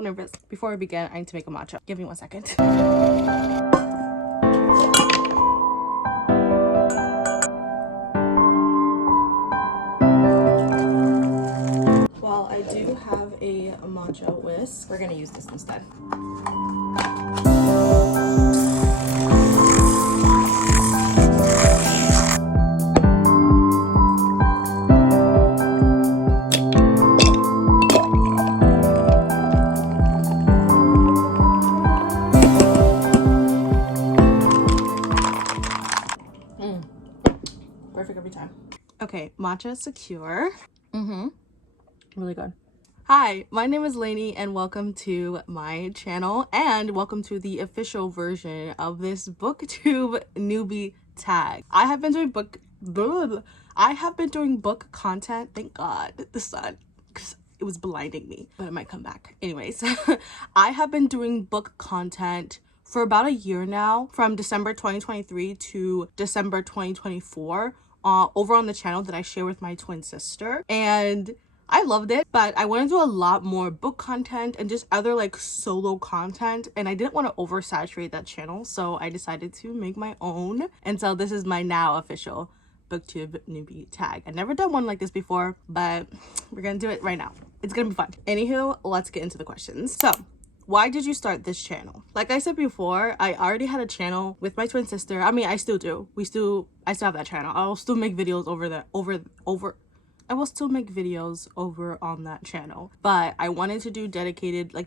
so nervous. Before I begin, I need to make a matcha. Give me 1 second. Well, I do have a matcha whisk. We're gonna use this instead. Perfect every time. Okay, matcha is secure. Really good. Hi, my name is Lainey and welcome to my channel and welcome to the official version of this BookTube newbie tag. I have been doing book content. Thank God, the sun, because it was blinding me, but it might come back. Anyways, I have been doing book content for about a year now, from December 2023 to December 2024, over on the channel that I share with my twin sister, and I loved it, but I want to do a lot more book content and just other like solo content, and I didn't want to oversaturate that channel, so I decided to make my own. And so this is my now official BookTube newbie tag. I've never done one like this before, but we're gonna do it right now. It's gonna be fun. Anywho, let's get into the questions. So why did you start this channel? Like I said before, I already had a channel with my twin sister. I mean, I still do. I still have that channel. I'll still make videos I will still make videos over on that channel, but I wanted to do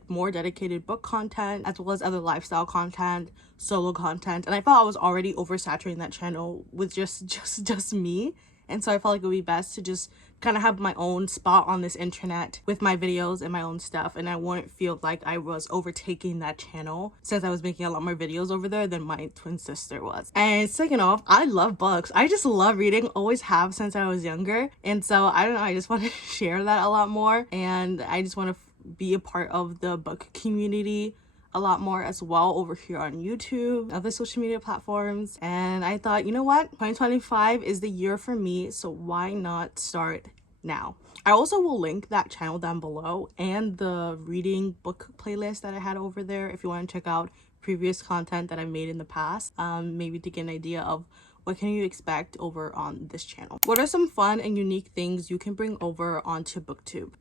more dedicated book content, as well as other lifestyle content, solo content, and I felt I was already oversaturating that channel with just me, and so I felt like it would be best to just kind of have my own spot on this internet with my videos and my own stuff, and I wouldn't feel like I was overtaking that channel since I was making a lot more videos over there than my twin sister was. And second off, I love books. I just love reading, always have since I was younger, and so I don't know, I just want to share that a lot more, and I just want to be a part of the book community a lot more as well over here on YouTube, other social media platforms. And I thought, you know what, 2025 is the year for me, so why not start now? I also will link that channel down below and the reading book playlist that I had over there if you want to check out previous content that I made in the past, maybe to get an idea of what can you expect over on this channel. What are some fun and unique things you can bring over onto BookTube?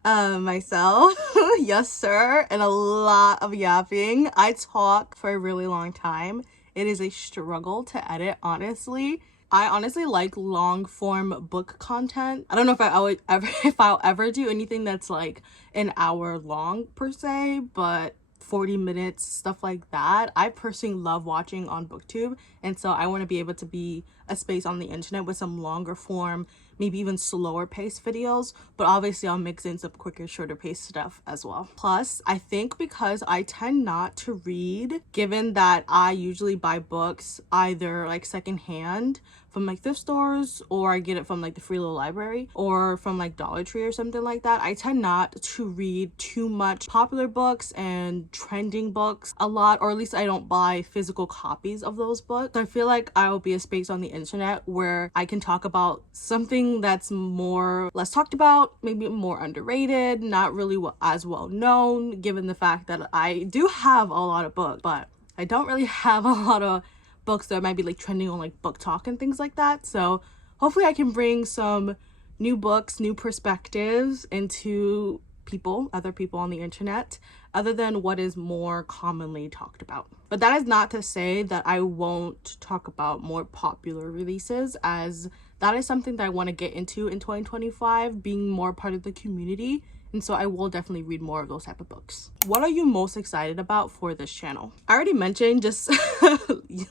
Myself, yes sir, and a lot of yapping. I talk for a really long time. It is a struggle to edit, honestly. I honestly like long form book content. I don't know if I'll ever do anything that's like an hour long per se, but 40 minutes, stuff like that, I personally love watching on BookTube, and so I want to be able to be a space on the internet with some longer form, maybe even slower paced videos, but obviously I'll mix in some quicker, shorter paced stuff as well. Plus, I think because I tend not to read, given that I usually buy books either like secondhand from like thrift stores, or I get it from like the Free Little Library, or from like Dollar Tree or something like that, I tend not to read too much popular books and trending books a lot, or at least I don't buy physical copies of those books. So I feel like I will be a space on the internet where I can talk about something that's less talked about, maybe more underrated, not really as well known, given the fact that I do have a lot of books, but I don't really have a lot of books that might be like trending on like Book Talk and things like that. So hopefully I can bring some new books, new perspectives into other people on the internet, other than what is more commonly talked about. But that is not to say that I won't talk about more popular releases, as that is something that I want to get into in 2025, being more part of the community. And so I will definitely read more of those type of books. What are you most excited about for this channel? I already mentioned just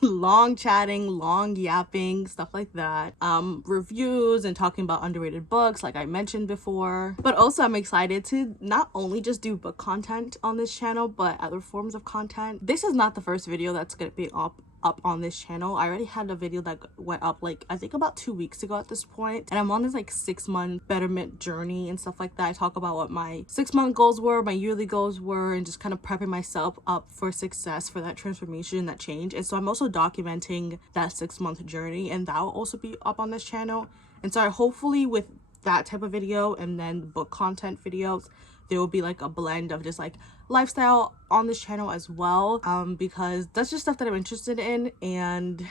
long chatting, long yapping, stuff like that. Reviews and talking about underrated books like I mentioned before. But also I'm excited to not only just do book content on this channel, but other forms of content. This is not the first video that's gonna be up on this channel. I already had a video that went up like I think about 2 weeks ago at this point, and I'm on this like 6-month betterment journey and stuff like that. I talk about what my 6-month goals were, my yearly goals were, and just kind of prepping myself up for success, for that transformation, that change. And so I'm also documenting that 6-month journey, and that will also be up on this channel. And so hopefully with that type of video and then book content videos there will be like a blend of just like lifestyle on this channel as well, because that's just stuff that I'm interested in, and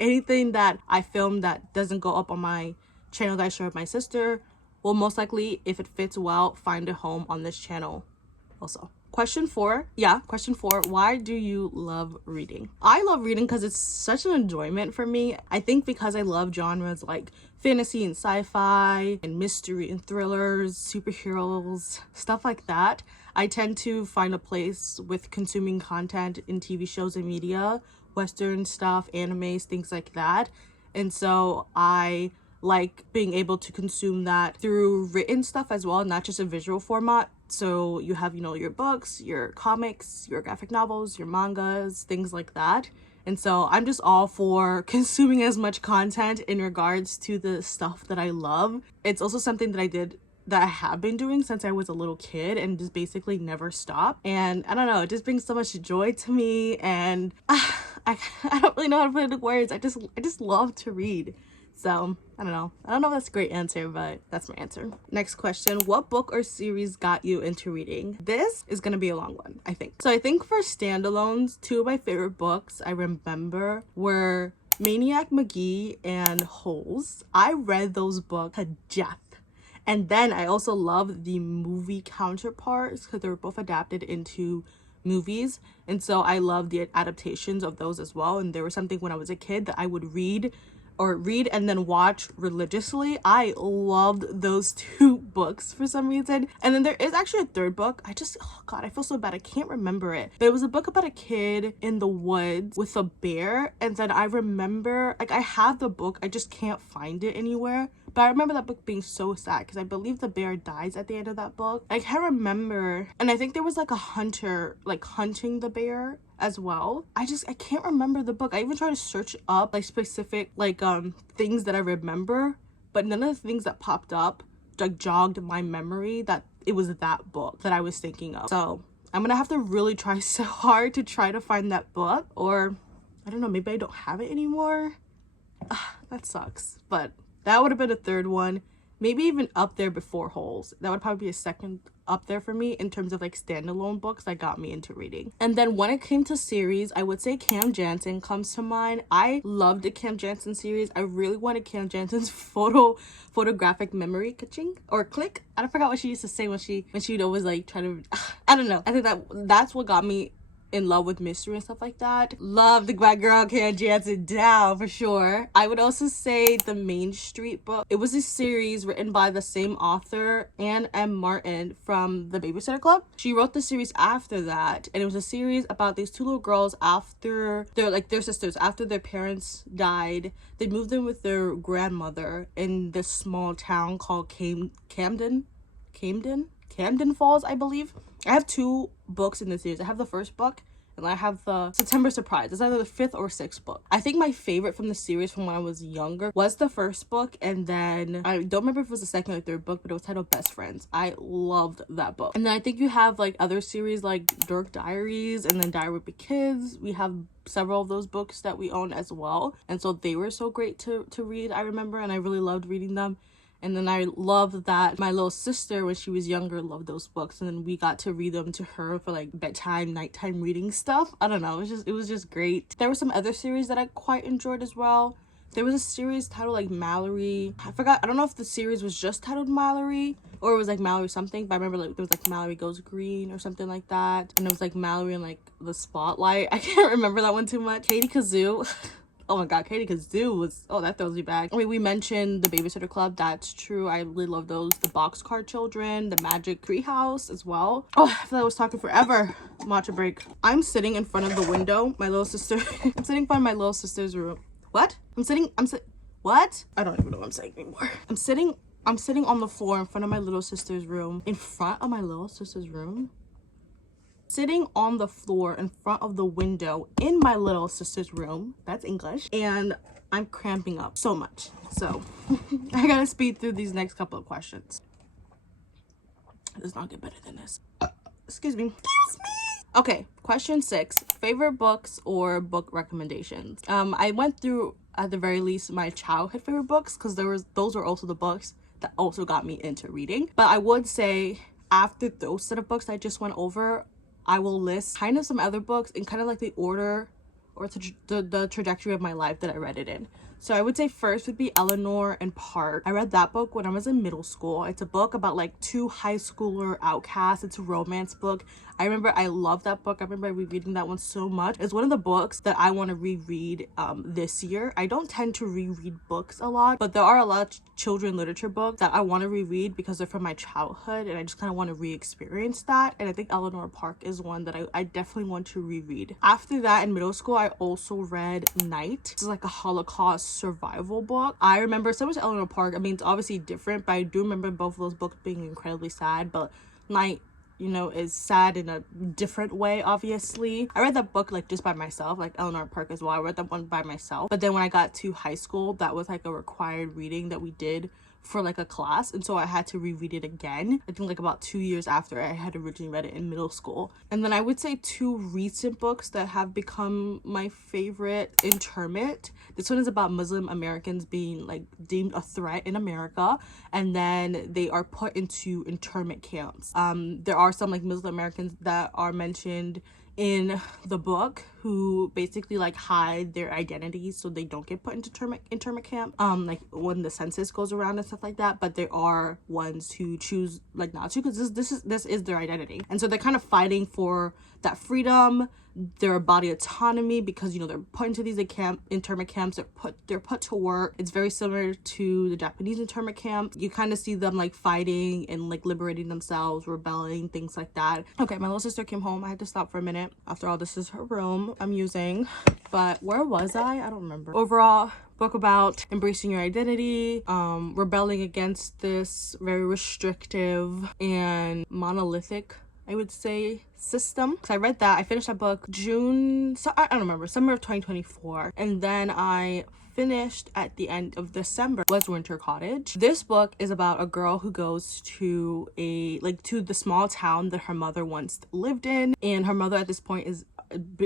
anything that I film that doesn't go up on my channel that I share with my sister will most likely, if it fits well, find a home on this channel also. Question four, why do you love reading? I love reading because it's such an enjoyment for me. I think because I love genres like fantasy and sci-fi and mystery and thrillers, superheroes, stuff like that. I tend to find a place with consuming content in TV shows and media, Western stuff, animes, things like that. And so I like being able to consume that through written stuff as well, not just a visual format. So you have, you know, your books, your comics, your graphic novels, your mangas, things like that. And so I'm just all for consuming as much content in regards to the stuff that I love. It's also something that I have been doing since I was a little kid and just basically never stopped. And I don't know, it just brings so much joy to me, and I don't really know how to put it into words. I just love to read. So I don't know if that's a great answer, but that's my answer. Next question, what book or series got you into reading? This is gonna be a long one, I think. So I think for standalones, two of my favorite books I remember were Maniac Magee and Holes. I read those books to death. And then I also love the movie counterparts because they were both adapted into movies. And so I love the adaptations of those as well. And there was something when I was a kid that I would read and then watch religiously. I loved those two books for some reason. And then there is actually a third book. Oh god, I feel so bad, I can't remember it, but it was a book about a kid in the woods with a bear. And then I remember, like, I have the book, I just can't find it anywhere, but I remember that book being so sad because I believe the bear dies at the end of that book. I can't remember. And I think there was like a hunter like hunting the bear as well. I can't remember the book. I even tried to search up like specific like things that I remember, but none of the things that popped up like jogged my memory that it was that book that I was thinking of. So I'm gonna have to really try so hard to try to find that book, or I don't know, maybe I don't have it anymore. That sucks, but that would have been a third one, maybe even up there before Holes. That would probably be a second up there for me in terms of like standalone books that got me into reading. And then when it came to series, I would say Cam Jansen comes to mind. I loved the Cam Jansen series. I really wanted Cam Jansen's photographic memory catching or click. I forgot what she used to say when she'd always like try to I don't know. I think that's what got me in love with mystery and stuff like that. Love the my girl Cam Jansen down for sure. I would also say the Main Street book. It was a series written by the same author, Anne M. Martin from The Babysitter Club. She wrote the series after that, and it was a series about these two little girls after their sisters. After their parents died, they moved in with their grandmother in this small town called Camden Falls, I believe. I have two books in the series. I have the first book and I have the September Surprise. It's either the 5th or 6th book. I think my favorite from the series from when I was younger was the first book, and then I don't remember if it was the second or third book, but it was titled Best Friends. I loved that book. And then I think you have like other series like Dark Diaries and then Diary with the Kids. We have several of those books that we own as well, and so they were so great to read, I remember, and I really loved reading them. And then I loved that my little sister, when she was younger, loved those books. And then we got to read them to her for like bedtime, nighttime reading stuff. I don't know. It was just great. There were some other series that I quite enjoyed as well. There was a series titled like Mallory. I forgot. I don't know if the series was just titled Mallory or it was like Mallory something. But I remember like there was like Mallory Goes Green or something like that. And it was like Mallory in like the spotlight. I can't remember that one too much. Katie Kazoo. Oh my god, Katie Kazoo was, oh, that throws me back. I mean, we mentioned the Babysitter Club. That's true. I really love those. The Boxcar Children, the Magic Treehouse as well. Oh, I feel like I was talking forever. Matcha break. I'm sitting in front of the window. My little sister. I'm sitting in front of my little sister's room. What? What? I don't even know what I'm saying anymore. I'm sitting on the floor in front of my little sister's room. In front of my little sister's room? Sitting on the floor in front of the window in my little sister's room. That's English. And I'm cramping up so much. So I gotta speed through these next couple of questions. It does not get better than this. Excuse me. Okay, question 6. Favorite books or book recommendations. I went through, at the very least, my childhood favorite books because those were also the books that also got me into reading. But I would say after those set of books I just went over, I will list kind of some other books in kind of like the order or the trajectory of my life that I read it in. So I would say first would be Eleanor and Park. I read that book when I was in middle school. It's a book about like two high schooler outcasts. It's a romance book. I remember I loved that book. I remember rereading that one so much. It's one of the books that I want to reread this year. I don't tend to reread books a lot, but there are a lot of children literature books that I want to reread because they're from my childhood and I just kind of want to re-experience that. And I think Eleanor Park is one that I definitely want to reread. After that, in middle school, I also read Night. This is like a Holocaust survival book. I remember so much Eleanor Park. I mean, it's obviously different, but I do remember both of those books being incredibly sad. But Night, you know, is sad in a different way, obviously. I read that book like just by myself, like Eleanor Park as well. I read that one by myself. But then when I got to high school, that was like a required reading that we did for like a class, and so I had to reread it again. I think like about 2 years after I had originally read it in middle school. And then I would say two recent books that have become my favorite: Internment. This one is about Muslim Americans being like deemed a threat in America, and then they are put into internment camps. There are some like Muslim Americans that are mentioned in the book who basically like hide their identities so they don't get put into internment camp like when the census goes around and stuff like that. But there are ones who choose like not to, because this is their identity, and so they're kind of fighting for that freedom, their body autonomy, because you know they're put into these internment camps. They're put to work. It's very similar to the Japanese internment camp. You kind of see them like fighting and like liberating themselves, rebelling, things like that. Okay, my little sister came home. I had to stop for a minute. After all, this is her room I'm using. But where was I don't remember. Overall, book about embracing your identity, rebelling against this very restrictive and monolithic, I would say, system. So I read that. I finished that book I don't remember, summer of 2024. And then I finished at the end of December was Winter Cottage. This book is about a girl who goes to the small town that her mother once lived in, and her mother at this point is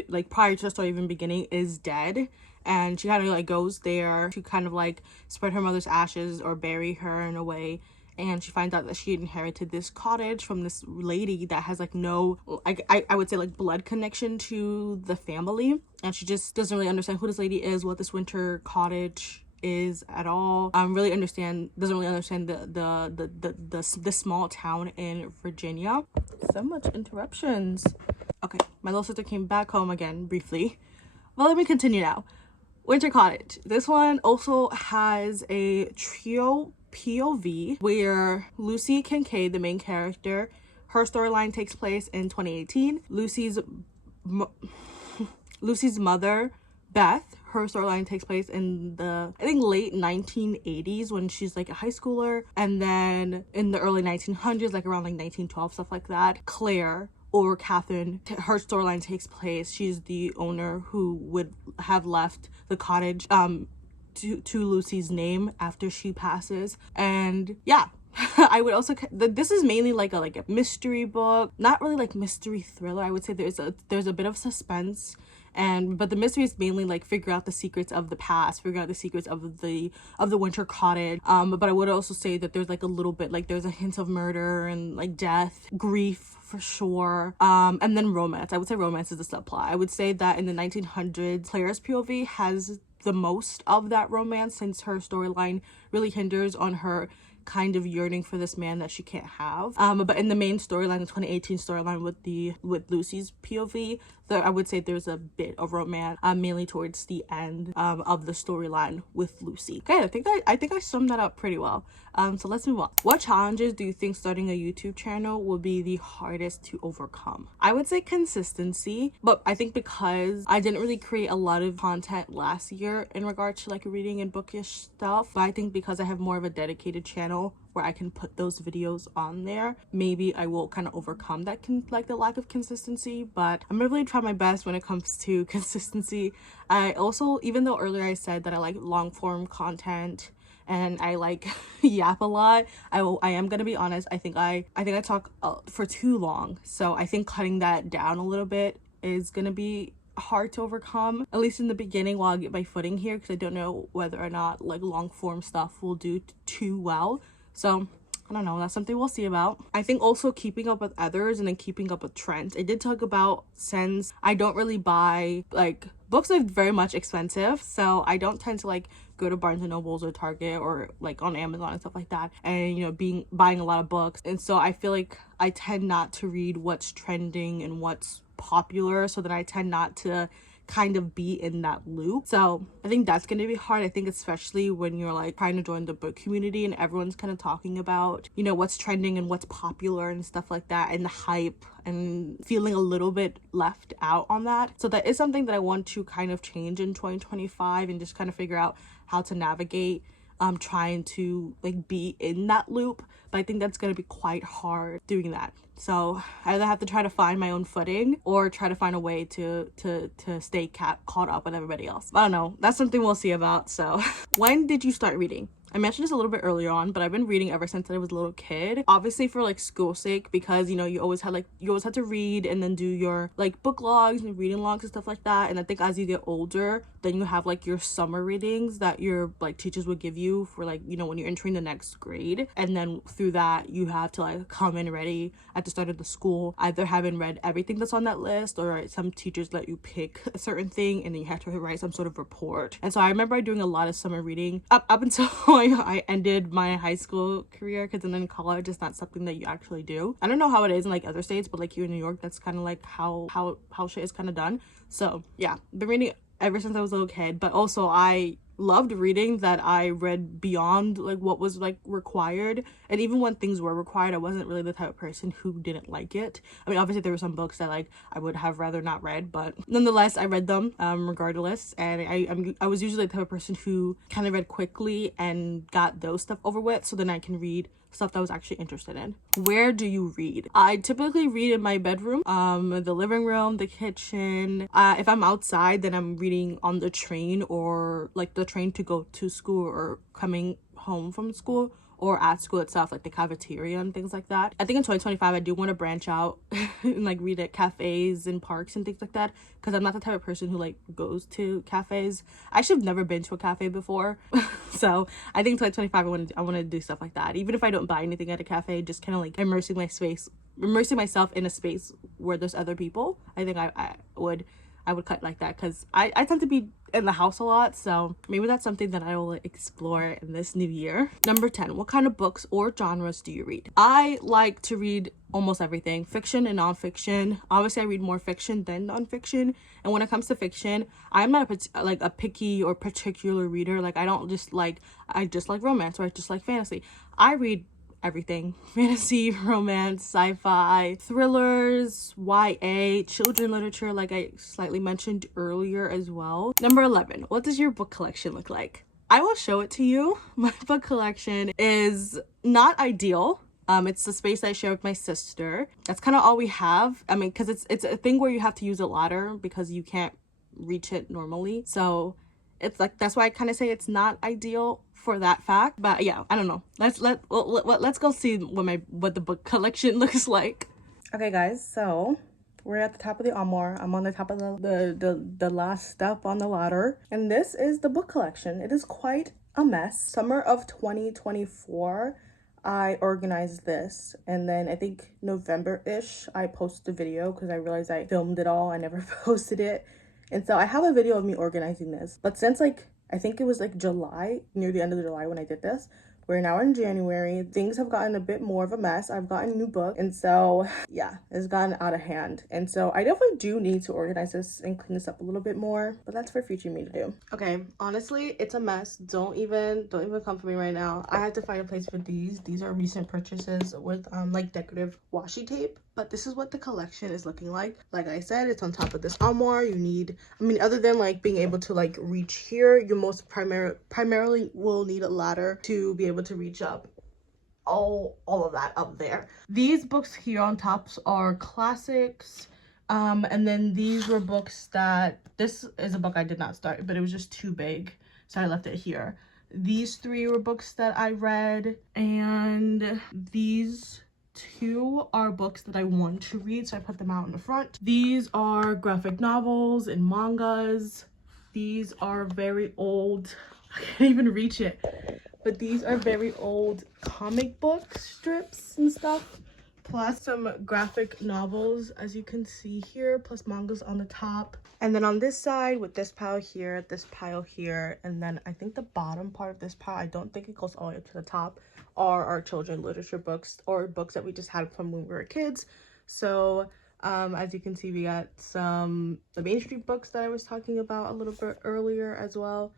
like prior to the story even beginning is dead. And she kind of like goes there to kind of like spread her mother's ashes or bury her in a way. And she finds out that she inherited this cottage from this lady that has like no, I would say like blood connection to the family. And she just doesn't really understand who this lady is, what this Winter Cottage is at all. Doesn't really understand the small town in Virginia. So much interruptions. Okay, my little sister came back home again briefly. Well, let me continue now. Winter Cottage. This one also has a trio POV where Lucy Kincaid, the main character, her storyline takes place in 2018. Lucy's mother, Beth, her storyline takes place in the, I think, late 1980s when she's like a high schooler. And then in the early 1900s, like around like 1912, stuff like that. Claire, or Catherine, her storyline takes place. She's the owner who would have left the cottage to Lucy's name after she passes. And yeah, I would also, this is mainly like a mystery book, not really like mystery thriller. I would say there's a bit of suspense, but the mystery is mainly like figure out the secrets of the past, figure out the secrets of the Winter Cottage. But I would also say that there's like a little bit like there's a hint of murder and like death, grief for sure, and then romance. I would say romance is the subplot. I would say that in the 1900s, Claire's POV has the most of that romance, since her storyline really hinders on her kind of yearning for this man that she can't have. But in the main storyline, the 2018 storyline with Lucy's POV, I would say there's a bit of romance, mainly towards the end of the storyline with Lucy. Okay, I think I summed that up pretty well. So let's move on. What challenges do you think starting a YouTube channel will be the hardest to overcome? I would say consistency, but I think because I didn't really create a lot of content last year in regard to like reading and bookish stuff, but I think because I have more of a dedicated channel where I can put those videos on there, maybe I will kind of overcome that the lack of consistency. But I'm gonna really try my best when it comes to consistency. I also, even though earlier I said that I like long form content and I like yap a lot, I am gonna be honest, I think I talk for too long, so I think cutting that down a little bit is gonna be hard to overcome, at least in the beginning while I get my footing here, because I don't know whether or not like long form stuff will do too well. So I don't know, that's something we'll see about. I think also keeping up with others and then keeping up with trends. I did talk about, since I don't really buy, like, books are very much expensive, so I don't tend to like go to Barnes and Nobles or Target or like on Amazon and stuff like that, and you know, buying a lot of books. And so I feel like I tend not to read what's trending and what's popular, so that I tend not to kind of be in that loop. So I think that's going to be hard. I think especially when you're like trying to join the book community and everyone's kind of talking about, you know, what's trending and what's popular and stuff like that, and the hype, and feeling a little bit left out on that. So that is something that I want to kind of change in 2025 and just kind of figure out how to navigate trying to like be in that loop. But I think that's going to be quite hard doing that. So I either have to try to find my own footing or try to find a way to stay caught up with everybody else. I don't know. That's something we'll see about. So when did you start reading? I mentioned this a little bit earlier on, but I've been reading ever since I was a little kid. Obviously for like school sake, because you know, you always had to read and then do your like book logs and reading logs and stuff like that. And I think as you get older, then you have like your summer readings that your like teachers would give you for like, you know, when you're entering the next grade. And then through that you have to like come in ready at the start of the school, either having read everything that's on that list, or some teachers let you pick a certain thing and then you have to write some sort of report. And so I remember doing a lot of summer reading up until I ended my high school career, because then in college it's not something that you actually do. I don't know how it is in like other states, but like here in New York, that's kind of like how shit is kind of done. So yeah, been reading ever since I was a little kid. But also I loved reading that I read beyond like what was like required, and even when things were required, I wasn't really the type of person who didn't like it. I mean, obviously there were some books that like I would have rather not read, but nonetheless I read them regardless. And I was usually the type of person who kind of read quickly and got those stuff over with, so then I can read stuff that I was actually interested in. Where do you read? I typically read in my bedroom, the living room, the kitchen. If I'm outside, then I'm reading on the train, or like the train to go to school or coming home from school, or at school itself, like the cafeteria and things like that. I think in 2025 I do want to branch out and like read at cafes and parks and things like that, because I'm not the type of person who like goes to cafes. I actually have never been to a cafe before. So I think 2025 I want to do stuff like that, even if I don't buy anything at a cafe, just kind of like immersing myself in a space where there's other people. I think I would cut like that, because I tend to be in the house a lot, so maybe that's something that I will explore in this new year. Number 10, what kind of books or genres do you read? I like to read almost everything, fiction and nonfiction. Obviously I read more fiction than nonfiction, and when it comes to fiction, I'm not a picky or particular reader. Like I just like romance, or I just like fantasy. I read everything: fantasy, romance, sci-fi, thrillers, YA, children literature, like I slightly mentioned earlier as well. Number 11, what does your book collection look like? I will show it to you. My book collection is not ideal. It's the space I share with my sister. That's kind of all we have. I mean, because it's a thing where you have to use a ladder because you can't reach it normally. So it's like, that's why I kind of say it's not ideal for that fact. But yeah, I don't know. Let's go see what the book collection looks like. Okay guys, so we're at the top of the armoire. I'm on the top of the last step on the ladder, and this is the book collection. It is quite a mess. Summer of 2024 I organized this, and then I think November-ish I posted a video because I realized I filmed it all. I never posted it. And so I have a video of me organizing this. But since like, I think it was like July, near the end of July when I did this, we're now in January, things have gotten a bit more of a mess. I've gotten a new book, and so yeah, it's gotten out of hand. And so I definitely do need to organize this and clean this up a little bit more, but that's for future me to do. Okay, honestly, it's a mess. Don't even come for me right now. I had to find a place for these. These are recent purchases with like decorative washi tape. But this is what the collection is looking like. Like I said, it's on top of this armoire. You need, I mean, other than like being able to like reach here, you most primarily will need a ladder to be able to reach up all of that up there. These books here on top are classics. And then these were books that, this is a book I did not start, but it was just too big, so I left it here. These three were books that I read, and these two are books that I want to read, so I put them out in the front. These are graphic novels and mangas. These are very old I can't even reach it. But these are very old comic book strips and stuff, plus some graphic novels, as you can see here, plus mangas on the top. And then on this side, with this pile here, and then I think the bottom part of this pile, I don't think it goes all the way up to the top, are our children's literature books, or books that we just had from when we were kids. So as you can see, we got the Main Street books that I was talking about a little bit earlier as well.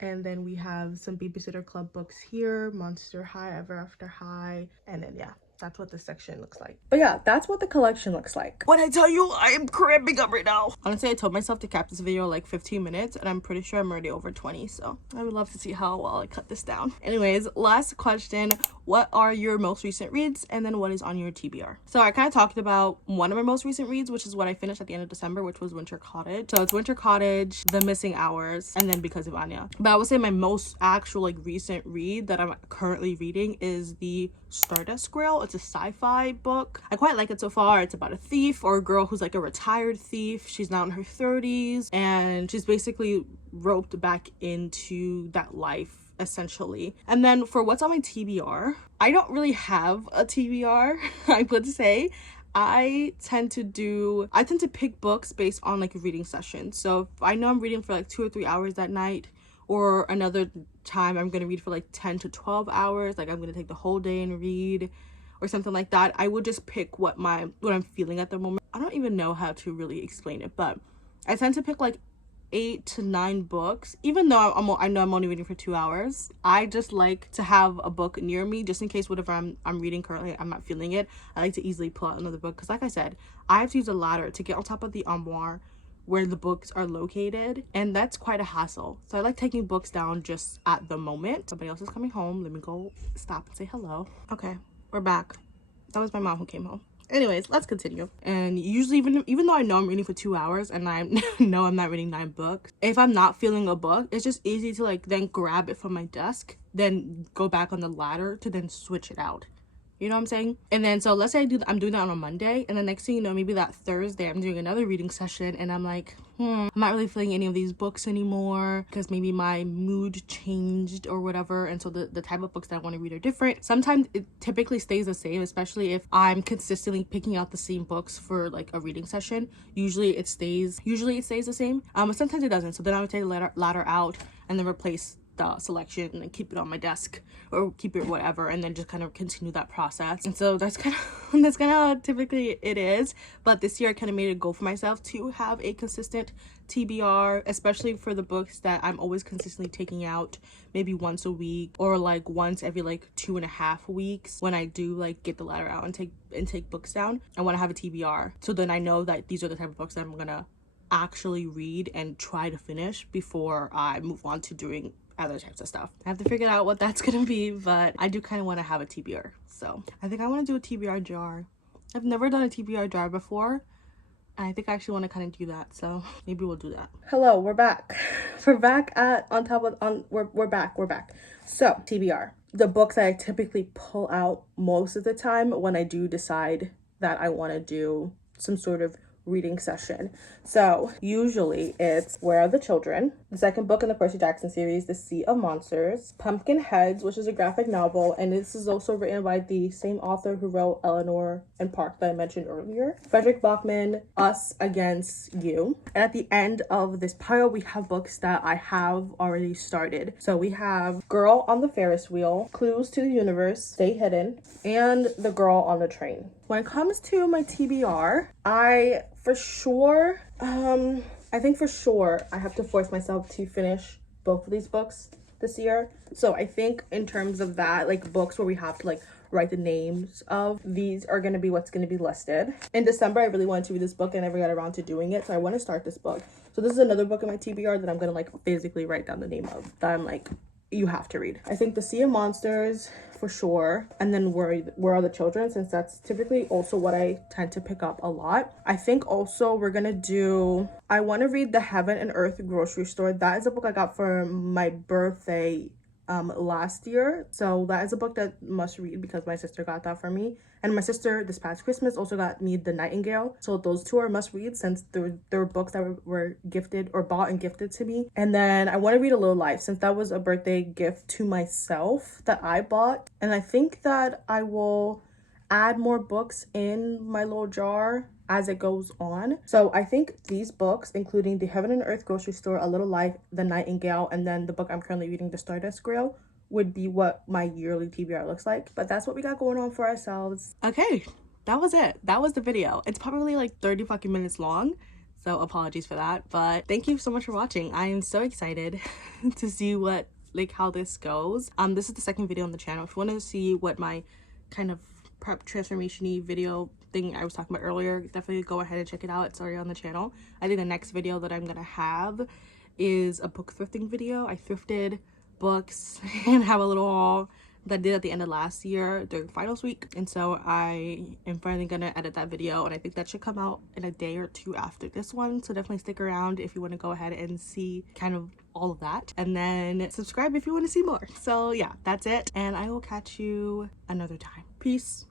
And then we have some Babysitter Club books here, Monster High, Ever After High, and then yeah, that's what this section looks like. But yeah, that's what the collection looks like. When I tell you, I am cramping up right now. Honestly, I told myself to cap this video like 15 minutes, and I'm pretty sure I'm already over 20, so I would love to see how well I cut this down. Anyways, last question. What are your most recent reads, and then what is on your TBR? So I kind of talked about one of my most recent reads, which is what I finished at the end of December, which was Winter Cottage. So it's Winter Cottage, The Missing Hours, and then Because of Anya. But I would say my most actual like recent read that I'm currently reading is the Stardust Grail. It's a sci-fi book. I quite like it so far. It's about a thief, or a girl who's like a retired thief. She's now in her 30s, and she's basically roped back into that life, essentially. And then for what's on my TBR, I don't really have a TBR. I would say I tend to pick books based on like a reading session. So if I know I'm reading for like 2 or 3 hours that night, or another time I'm gonna read for like 10 to 12 hours, like I'm gonna take the whole day and read or something like that, I would just pick what I'm feeling at the moment. I don't even know how to really explain it, but I tend to pick like 8 to 9 books, even though I know I'm only reading for 2 hours. I just like to have a book near me, just in case whatever I'm reading currently, I'm not feeling it. I like to easily pull out another book, because like I said, I have to use a ladder to get on top of the armoire where the books are located, and that's quite a hassle. So I like taking books down just at the moment. Somebody else is coming home. Let me go stop and say hello. Okay, we're back. That was my mom who came home. Anyways, let's continue. And usually, even though I know I'm reading for 2 hours and I know I'm not reading 9 books, if I'm not feeling a book, it's just easy to like then grab it from my desk, then go back on the ladder to then switch it out. You know what I'm saying? And then so let's say I'm doing that on a Monday, and the next thing you know, maybe that Thursday I'm doing another reading session, and I'm like, I'm not really feeling any of these books anymore, because maybe my mood changed or whatever, and so the type of books that I want to read are different. Sometimes it typically stays the same, especially if I'm consistently picking out the same books for like a reading session. Usually it stays the same, but sometimes it doesn't. So then I would take the ladder out and then replace the selection and keep it on my desk, or keep it whatever, and then just kind of continue that process. And so that's kind of how typically it is. But this year I kind of made a goal for myself to have a consistent TBR, especially for the books that I'm always consistently taking out, maybe once a week, or like once every like 2.5 weeks. When I do like get the ladder out and take books down, I want to have a TBR, so then I know that these are the type of books that I'm gonna actually read and try to finish before I move on to doing other types of stuff. I have to figure out what that's gonna be, but I do kind of want to have a TBR. So I think I want to do a TBR jar. I've never done a TBR jar before, and I think I actually want to kind of do that, so maybe we'll do that. Hello, we're back. We're back we're back. So TBR, the books that I typically pull out most of the time when I do decide that I want to do some sort of reading session. So usually it's Where Are the Children, the second book in the Percy Jackson series, The Sea of Monsters, Pumpkin Heads, which is a graphic novel, and this is also written by the same author who wrote Eleanor and Park that I mentioned earlier, Frederick Bachman, Us Against You. And at the end of this pile, we have books that I have already started. So we have Girl on the Ferris Wheel, Clues to the Universe, Stay Hidden, and The Girl on the Train. When it comes to my TBR, I think for sure I have to force myself to finish both of these books this year. So I think in terms of that, like books where we have to like write the names of, these are going to be what's going to be listed. In December, I really wanted to read this book and I never got around to doing it, so I want to start this book. So this is another book in my TBR that I'm going to like physically write down the name of, that I'm like, you have to read. I think The Sea of Monsters for sure, and then Where Are the Children, since that's typically also what I tend to pick up a lot. I think also I want to read The Heaven and Earth Grocery Store. That is a book I got for my birthday last year. So that is a book that must read because my sister got that for me. And my sister this past Christmas also got me The Nightingale. So those two are must read since they're books that were gifted or bought and gifted to me. And then I want to read A Little Life since that was a birthday gift to myself that I bought. And I think that I will add more books in my little jar as it goes on. So I think these books, including The Heaven and Earth Grocery Store, A Little Life, The Nightingale, and then the book I'm currently reading, The Stardust Grail, would be what my yearly TBR looks like. But that's what we got going on for ourselves. Okay, that was it. That was the video. It's probably like 30 fucking minutes long, so apologies for that. But thank you so much for watching. I am so excited to see what, like, how this goes. This is the second video on the channel. If you want to see what my kind of prep transformation-y video thing I was talking about earlier, definitely go ahead and check it out. It's already on the channel. I think the next video that I'm gonna have is a book thrifting video. I thrifted books and have a little haul that I did at the end of last year during finals week, and so I am finally gonna edit that video, and I think that should come out in a day or two after this one. So definitely stick around if you want to go ahead and see kind of all of that, and then subscribe if you want to see more. So yeah, that's it, and I will catch you another time. Peace.